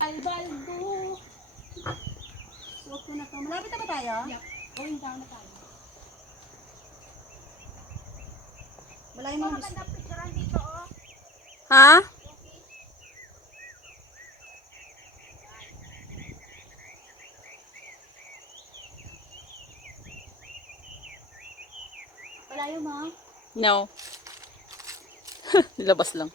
Albaldo. Walk ko na to. Malapit na ba tayo? Yep. Going down na tayo. Wala yung mga magandang picturean dito, oh. Ha? Malayo mo? No. Labas lang.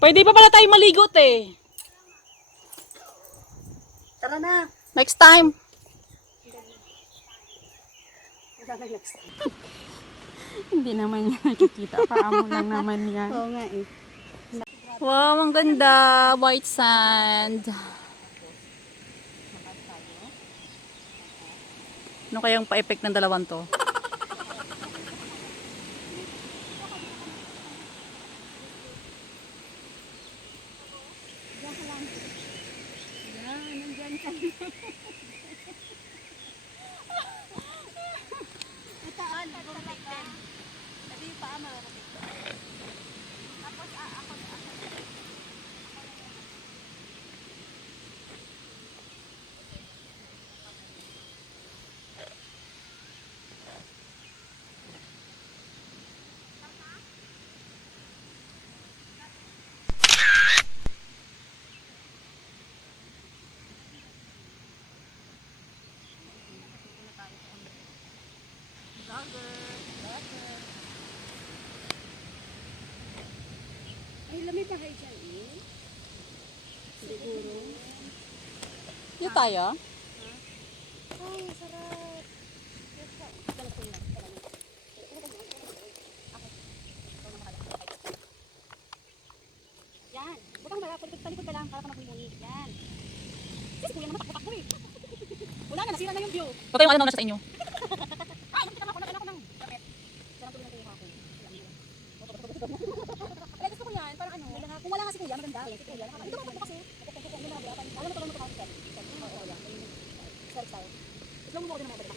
Pwede pa pala tayo maligot eh. Tara na. Next time. Next time. Hindi naman niya nakikita. Paamo lang naman yan. Oo nga eh. Wow, ang ganda. White sand. Ano kayang pa-effect ng dalawang to? Ay, lamay bahay dyan eh. Siguro. Dito tayo? Ay, sarap. Yan. Butang mara, palikod ka lang para ka magbuli. Yan. Kasi kuya naman takbo eh. Wala na, nasira na yung view. Patay yung ano na sa inyo. Ay, nakita na ako ng bakit? Sarap tuloy ng kuha ko. Kaya gusto ko yan, parang ano, kung wala nga si kuya, maganda. Si kuya, ito mo kasi. Alam mo talaga mo ito kasi. Oo, yan. Style. Slow mo ko din naman ako.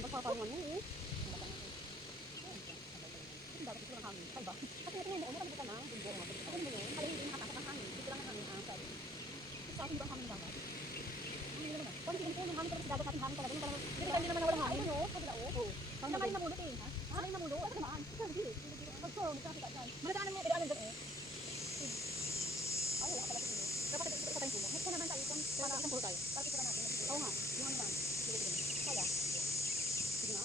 Magpapawan mo eh. Dapat ito lang hangin. Ay ba? Kasi ito ngayon, ano ka na? Ako mo yun. Kaya hindi nakakasok ang hangin. Dito lang ang hangin ang side. Sa akin ba ang hangin dapat? Hangin naman ah. Kung hindi ganito yung hangin talaga sa dagat natin hangin talaga. Hindi naman nawalang hangin. Oo, kabila oo. Saka yung nabulot eh. Saka yung nabulot. Ano naman? Hindi. Pag-sorong, nagkakita dyan. Malagaanan mo, ilaanan dyan eh. Ay, wala ka pala dito. Dapat ito tayong pulo. Next naman tayo kung wala isang pulo tayo. Para kita natin. Oo nga. Yung ano naman. Kaya. Sige nga.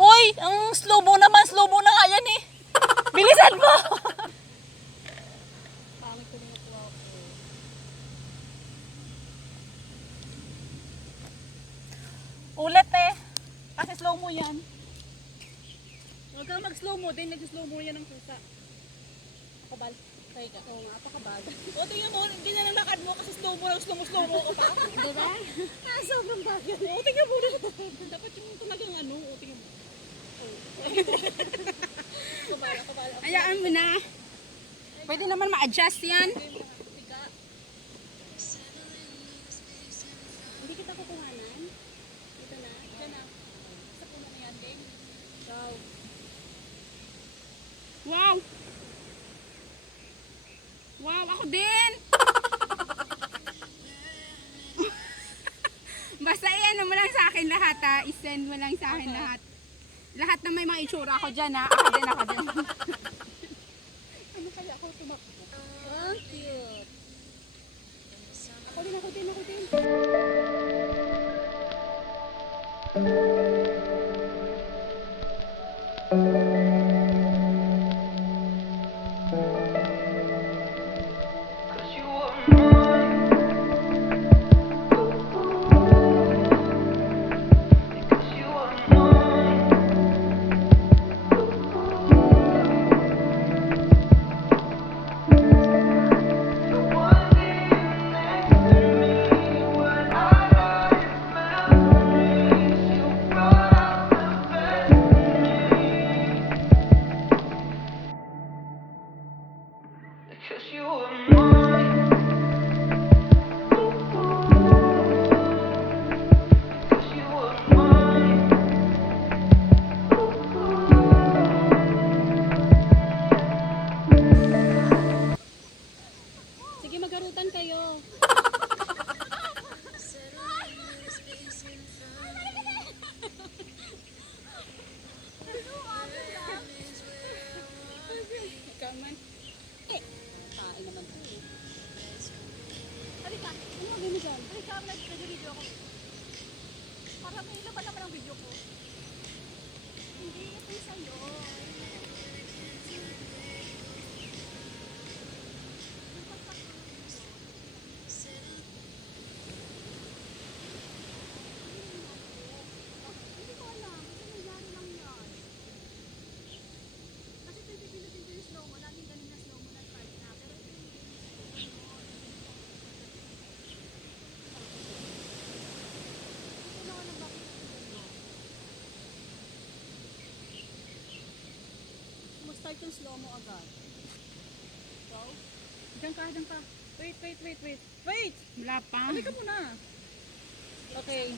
Hoy! Ang slow mo naman. Slow mo na nga yan eh. Bilisan mo! Pangit ko din nakuha ko. Ulit eh. Kasi slow mo yan. Huwag kang mag-slow mo din. Nag-slow mo yan ng pusa. Kabal. Kaya ka. Oo nga, apakabal. O tingnan mo. Ganyan ang lakad mo kasi slow mo ko pa. Diba? Sobrang bagay. O tingnan mo. Dapat yung talagang ano. O tingnan mo. Kabala. Hayaan mo na. Pwede naman ma-adjust yan. Hindi kita kukuhanan. Dito na. Diyan na. Sa puno na yan din. Go. Wow. Wow, ako din. Basta i-ano mo lang sa akin lahat ha. I-send mo lang sa akin lahat. Lahat na may mga itsura ko dyan ha. Ako din. Ano kaya ako tumakbo? Ang cute. Ako din. Cause you were mine. Cause you were mine. Sige, magarutan kayo. Kaman. Kain naman to eh. Halika, ano gawin mo dyan? Halika, nag-video ako. Para may laban naman ang video ko. Hindi, ito yung sa'yo. Hindi ko alam, kasi nangyari lang yan. Kasi pipipinutin ko yung slow mo, laging galing na slow mo na start na. Pero ito yung ito naman ang bakit mag-start yung slow mo agad. Go. Diyan ka. Wait! Wala pa. Halika muna. Okay.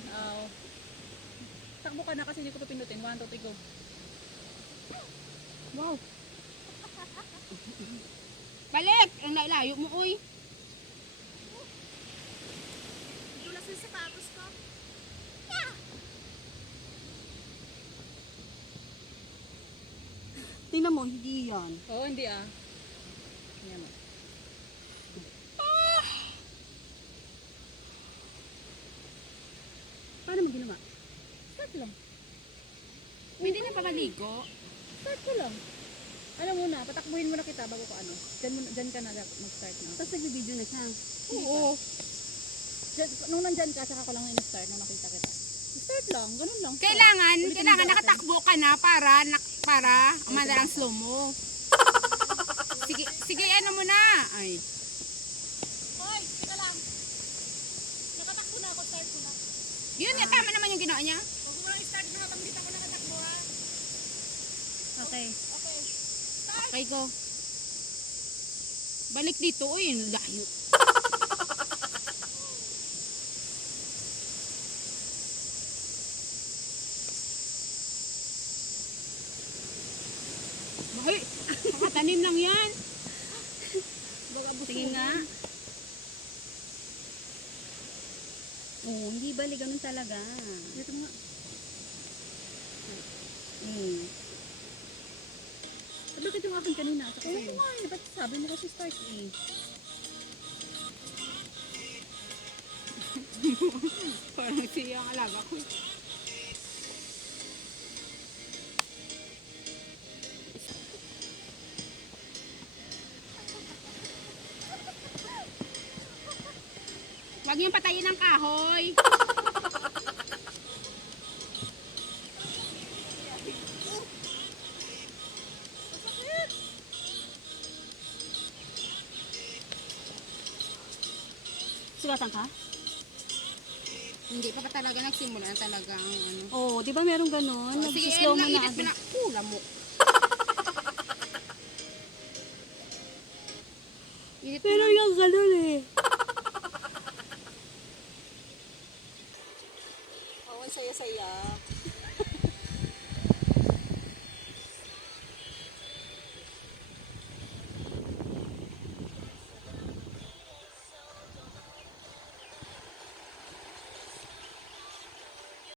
Takbo ka na kasi hindi ko pipinutin. 1, 2, 3, go. Wow. Balik! Ang layo mo, uy. Dulas yung sapatos ko. Tingnan mo, hindi yan. Oo, hindi ah. Yan mo. Paano mo ginawa? Start lang. Pwede na pa maligo. Start ko lang. Alam mo na, patakbuhin mo na kita bago ko ano. Dyan ka na mag-start na. Tapos nag-video na siya. Oo. Dyan, nung nandyan ka, saka ko lang in-start na makita kita. Start lang, ganun lang. Kailangan Ulitin mo natin. nakatakbo ka na para madalang slow mo. Sige, ano mo na. Ay. Hoy, teka lang. Nakatakbo na ako, start ko na. Yun, tama naman yung ginawa niya. Huwag mo lang i-start mo na, pag-kita ko na natakbo ha. Okay. Okay. Okay ko. Balik dito. Uy, layo. Ay, nakatanim lang yan. Sige nga. Oo, hindi bali ganun talaga. Dito nga. Bakit yung akin kanina at saka sa'yo? Oo nga, ba't sabi mo kasi start eh. Parang siya ang alaga ko. Huwag niyong patayin ang kahoy. Sugatan ka? Hindi pa talaga nagsimula talaga ang ano. Oo, di ba meron ganun? Oh, sige, Nag-slow mo na init mo agad. na. Lamok. Init mo Pero na. yung ganun eh. Oo, saya-saya.